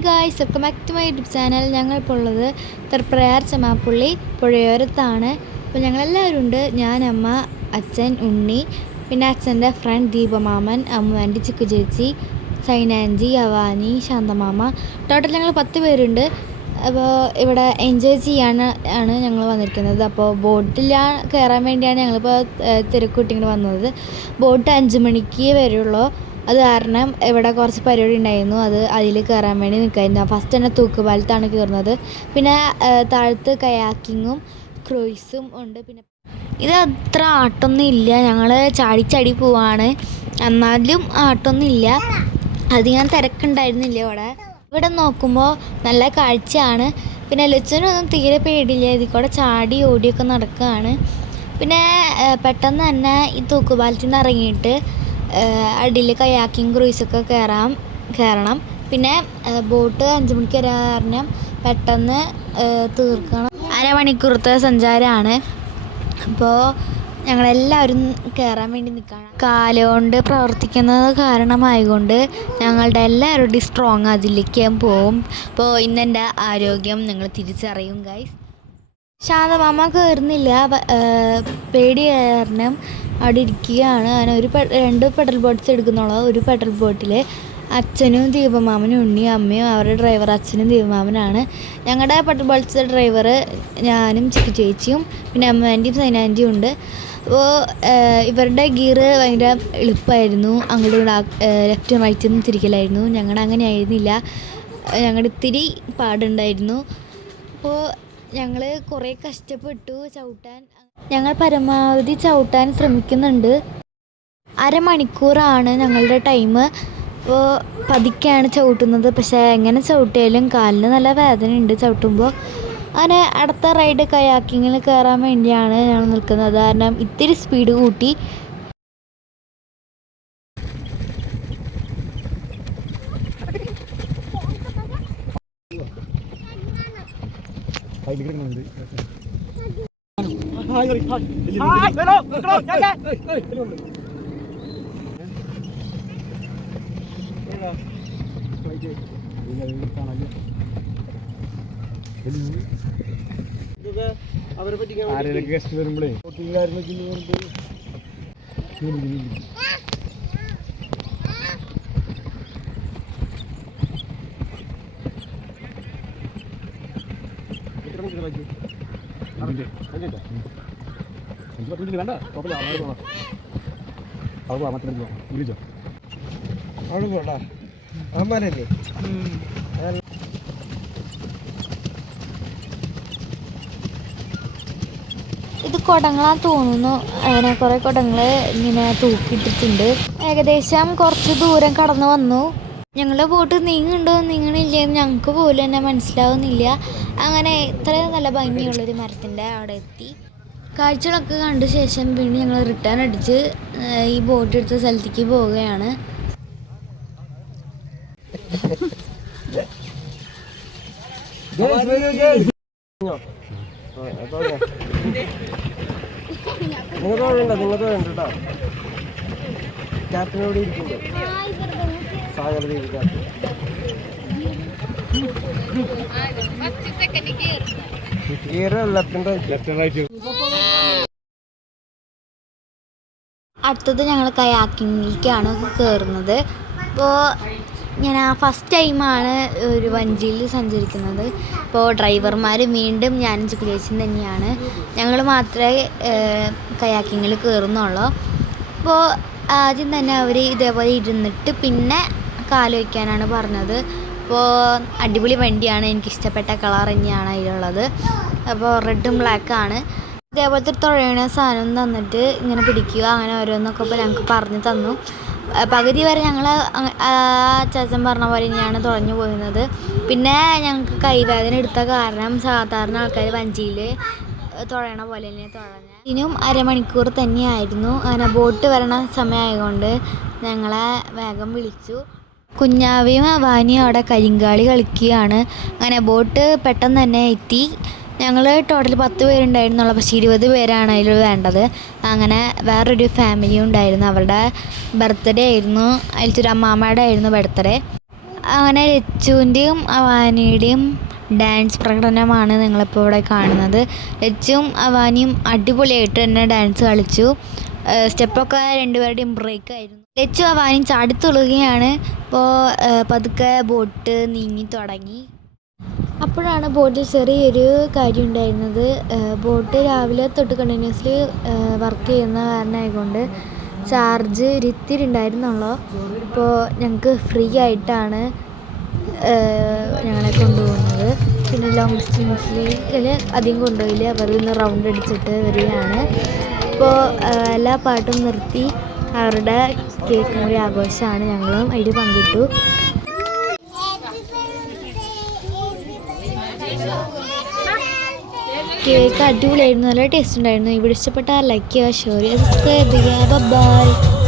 Hi guys, welcome back to my YouTube channel. ഞങ്ങളിപ്പോൾ ഉള്ളത് തൃപ്രയാർ ചെമാപ്പുള്ളി പുഴയോരത്താണ്. അപ്പോൾ ഞങ്ങളെല്ലാവരും ഉണ്ട്. ഞാൻ, അമ്മ, അച്ഛൻ, ഉണ്ണി, പിന്നെ അച്ഛൻ്റെ ഫ്രണ്ട് ദീപമാമൻ, അമ്മുവാൻ്റെ ചിക്കു ചേച്ചി, സൈനാൻജി, അവാനി, ശാന്തമാമ. ടോട്ടൽ ഞങ്ങൾ 10 പേരുണ്ട്. അപ്പോൾ ഇവിടെ എൻജോയ് ചെയ്യാനാണ് ഞങ്ങൾ വന്നിരിക്കുന്നത്. അപ്പോൾ ബോട്ടിൽ കയറാൻ വേണ്ടിയാണ് ഞങ്ങളിപ്പോൾ തിരക്കൂട്ടിങ്ങനെ വന്നത്. ബോട്ട് 5 മണിക്ക് വരുള്ളൂ. അത് കാരണം ഇവിടെ കുറച്ച് പരിപാടി ഉണ്ടായിരുന്നു. അതിൽ കയറാൻ വേണ്ടി നിൽക്കായിരുന്നു. ഫസ്റ്റ് തന്നെ തൂക്കുപാലത്താണ് കയറുന്നത്. പിന്നെ താഴത്ത് കയാക്കിങ്ങും ക്രൂയിസും ഉണ്ട്. പിന്നെ ഇത് അത്ര ആട്ടൊന്നും ഇല്ല. ഞങ്ങൾ ചാടി പോവാണ്. എന്നാലും ആട്ടൊന്നും ഇല്ല. അധികം തിരക്കുണ്ടായിരുന്നില്ല. ഇവിടെ നോക്കുമ്പോൾ നല്ല കാഴ്ചയാണ്. പിന്നെ ലച്ചനൊന്നും തീരെ പേടിയില്ല. ഇതിൽ കൂടെ ചാടി ഓടിയൊക്കെ നടക്കുകയാണ്. പിന്നെ പെട്ടെന്ന് തന്നെ ഈ തൂക്കുപാലത്തിൽ നിന്ന് ഇറങ്ങിയിട്ട് അടിയിൽ കയാക്കിങ് ക്രൂയിസൊക്കെ കയറണം. പിന്നെ ബോട്ട് 5 മണിക്ക് വരാൻ കാരണം പെട്ടെന്ന് തീർക്കണം. അരമണിക്കൂറത്തെ സഞ്ചാരമാണ്. അപ്പോൾ ഞങ്ങളെല്ലാവരും കയറാൻ വേണ്ടി നിൽക്കുകയാണ്. കാലുകൊണ്ട് പ്രവർത്തിക്കുന്നത് കാരണമായതുകൊണ്ട് ഞങ്ങളുടെ എല്ലാവരുടെയും സ്ട്രോങ് അതിലേക്ക് പോകും. അപ്പോൾ ഇന്നെൻ്റെ ആരോഗ്യം നിങ്ങൾ തിരിച്ചറിയും ഗൈസ്. ശാന്തമാമ കയറുന്നില്ല, പേടി കാരണം അവിടെ ഇരിക്കുകയാണ്. അങ്ങനെ 2 പെഡൽ ബോട്ട്സ് എടുക്കുന്നുള്ളൂ. ഒരു പെഡൽ ബോട്ടിൽ അച്ഛനും ദീപമാമനും ഉണ്ണിയും അമ്മയും അവരുടെ ഡ്രൈവർ അച്ഛനും ദീപമാമനാണ്. ഞങ്ങളുടെ പെഡൽ ബോട്ട്സ് ഡ്രൈവർ ഞാനും ചിക്കു ചേച്ചിയും പിന്നെ അമ്മേൻ്റെയും സൈനാൻ്റെയും ഉണ്ട്. അപ്പോൾ ഇവരുടെ ഗിയറ് ഭയങ്കര എളുപ്പമായിരുന്നു. അങ്ങോട്ട് ലെഫ്റ്റും റൈറ്റും തിരിക്കലായിരുന്നു. ഞങ്ങളുടെ അങ്ങനെ ആയിരുന്നില്ല. ഞങ്ങളുടെ ഇത്തിരി പാടുണ്ടായിരുന്നു. അപ്പോൾ ഞങ്ങൾ കുറേ കഷ്ടപ്പെട്ടു ചവിട്ടാൻ. ഞങ്ങൾ പരമാവധി ചവിട്ടാൻ ശ്രമിക്കുന്നുണ്ട്. അരമണിക്കൂറാണ് ഞങ്ങളുടെ ടൈം. അപ്പോൾ പതുക്കെയാണ് ചവിട്ടുന്നത്. പക്ഷേ എങ്ങനെ ചവിട്ടിയാലും കാലിന് നല്ല വേദന ഉണ്ട് ചവിട്ടുമ്പോൾ. അങ്ങനെ അടുത്ത റൈഡ് കയാക്കിങ്ങിൽ കയറാൻ വേണ്ടിയാണ് ഞങ്ങൾ നിൽക്കുന്നത്. കാരണം ഇത്തിരി സ്പീഡ് കൂട്ടി. ആരെയൊക്കെ ഗസ്റ്റ് വരുമ്പോഴേ വേണ്ട വിളിച്ചോ അവിടെ പോട്ടാ അമ്മമാരല്ലേ. ഇത് കുടങ്ങളാന്ന് തോന്നുന്നു. അങ്ങനെ കുറേ കുടങ്ങൾ ഇങ്ങനെ തൂക്കിയിട്ടിട്ടുണ്ട്. ഏകദേശം കുറച്ച് ദൂരം കടന്നു വന്നു. ഞങ്ങളുടെ ബോട്ട് നീങ്ങുന്നുണ്ടോ നീങ്ങണില്ലേന്ന് ഞങ്ങൾക്ക് പോലും തന്നെ മനസ്സിലാവുന്നില്ല. അങ്ങനെ ഇത്രയും നല്ല ഭംഗിയുള്ളൊരു മരത്തിൻ്റെ അവിടെ എത്തി. കാഴ്ചകളൊക്കെ കണ്ട ശേഷം പിന്നെ ഞങ്ങൾ റിട്ടേൺ അടിച്ച് ഈ ബോട്ട് എടുത്ത സ്ഥലത്തേക്ക് പോവുകയാണ്. ക്യാപ്റ്റനോട് ഇരിക്കുന്നുണ്ട്. അടുത്തത് ഞങ്ങൾ കയാക്കിങ്ങിലേക്കാണ് കയറുന്നത്. അപ്പോൾ ഞാൻ ഫസ്റ്റ് ടൈമാണ് ഒരു വഞ്ചിയിൽ സഞ്ചരിക്കുന്നത്. അപ്പോൾ ഡ്രൈവർമാർ വീണ്ടും ഞാനും ചിക്കു ചേച്ചിയും തന്നെയാണ്. ഞങ്ങൾ മാത്രമേ കയാക്കിങ്ങിൽ കയറുന്നുള്ളൂ. അപ്പോൾ ആദ്യം തന്നെ അവർ ഇതേപോലെ ഇരുന്നിട്ട് പിന്നെ കാല് വയ്ക്കാനാണ് പറഞ്ഞത്. അപ്പോൾ അടിപൊളി വണ്ടിയാണ്. എനിക്കിഷ്ടപ്പെട്ട കളർ തന്നെയാണ് അതിലുള്ളത്. അപ്പോൾ റെഡും ബ്ലാക്കാണ്. ഇതേപോലത്തെ തുഴയണ സാധനം തന്നിട്ട് ഇങ്ങനെ പിടിക്കുക അങ്ങനെ ഓരോന്നൊക്കെ ഇപ്പോൾ ഞങ്ങൾക്ക് പറഞ്ഞു തന്നു. പകുതി വരെ ഞങ്ങൾ ചേച്ചൻ പറഞ്ഞ പോലെ തന്നെയാണ് തുഴഞ്ഞു പോയിരുന്നത്. പിന്നെ ഞങ്ങൾക്ക് കൈവേദന എടുത്ത കാരണം സാധാരണ ആൾക്കാർ വഞ്ചിയിൽ തുഴയണ പോലെ തന്നെ തുഴഞ്ഞ. ഇതിനും അരമണിക്കൂർ തന്നെയായിരുന്നു. അങ്ങനെ ബോട്ട് വരണ സമയമായതുകൊണ്ട് ഞങ്ങളെ വേഗം വിളിച്ചു. കുഞ്ഞാവയും അവാനിയും അവിടെ കരിങ്കാളി കളിക്കുകയാണ്. അങ്ങനെ ബോട്ട് പെട്ടെന്ന് തന്നെ എത്തി. ഞങ്ങൾ ടോട്ടൽ 10 പേരുണ്ടായിരുന്നുള്ളൂ. പക്ഷേ 20 പേരാണ് അതിൽ വേണ്ടത്. അങ്ങനെ വേറൊരു ഫാമിലി ഉണ്ടായിരുന്നു. അവരുടെ ബർത്ത്ഡേ ആയിരുന്നു. അതിലത്തെ ഒരു അമ്മാമ്മയുടെ ആയിരുന്നു ബർത്ത്ഡേ. അങ്ങനെ ലച്ചുവിൻ്റെയും അവാനിയുടെയും ഡാൻസ് പ്രകടനമാണ് നിങ്ങളിപ്പോൾ ഇവിടെ കാണുന്നത്. ലച്ചുവും അവാനിയും അടിപൊളിയായിട്ട് തന്നെ ഡാൻസ് കളിച്ചു. സ്റ്റെപ്പൊക്കെ രണ്ടുപേരുടെയും ബ്രേക്കായിരുന്നു. ലച്ചു അവാനിയും ചാടിത്തുള്ളുകയാണ്. ഇപ്പോൾ പതുക്കെ ബോട്ട് നീങ്ങി തുടങ്ങി. അപ്പോഴാണ് ബോട്ടിൽ ചെറിയൊരു കാര്യം ഉണ്ടായിരുന്നത്. ബോട്ട് രാവിലെ തൊട്ട് കണ്ടിന്യൂസ്ലി വർക്ക് ചെയ്യുന്ന കാരണമായതുകൊണ്ട് ചാർജ് ഒരിത്തിരി ഉണ്ടായിരുന്നുള്ളൂ. ഇപ്പോൾ ഞങ്ങൾക്ക് ഫ്രീ ആയിട്ടാണ് ഞങ്ങളെ കൊണ്ടുപോകുന്നത്. പിന്നെ ലോങ് ഡിസ്റ്റൻസിൽ അധികം കൊണ്ടുപോയില്ല, അവർ ഇന്ന് റൗണ്ട് അടിച്ചിട്ട് വരികയാണ്. ഇപ്പോൾ എല്ലാ പാട്ടും നിർത്തി അവരുടെ കേക്ക് മുറി ആഘോഷമാണ്. ഞങ്ങളും അതിൽ പങ്കിട്ടു. കേക്ക് അടിപൊളിയായിരുന്നു, നല്ല ടേസ്റ്റ് ഉണ്ടായിരുന്നു. ഇവിടെ ഇഷ്ടപ്പെട്ടാൽ ലൈക്ക് ചെയ്യുക, ഷെയർ ചെയ്യുക, സബ്സ്ക്രൈബ് ചെയ്യുക. ബൈ.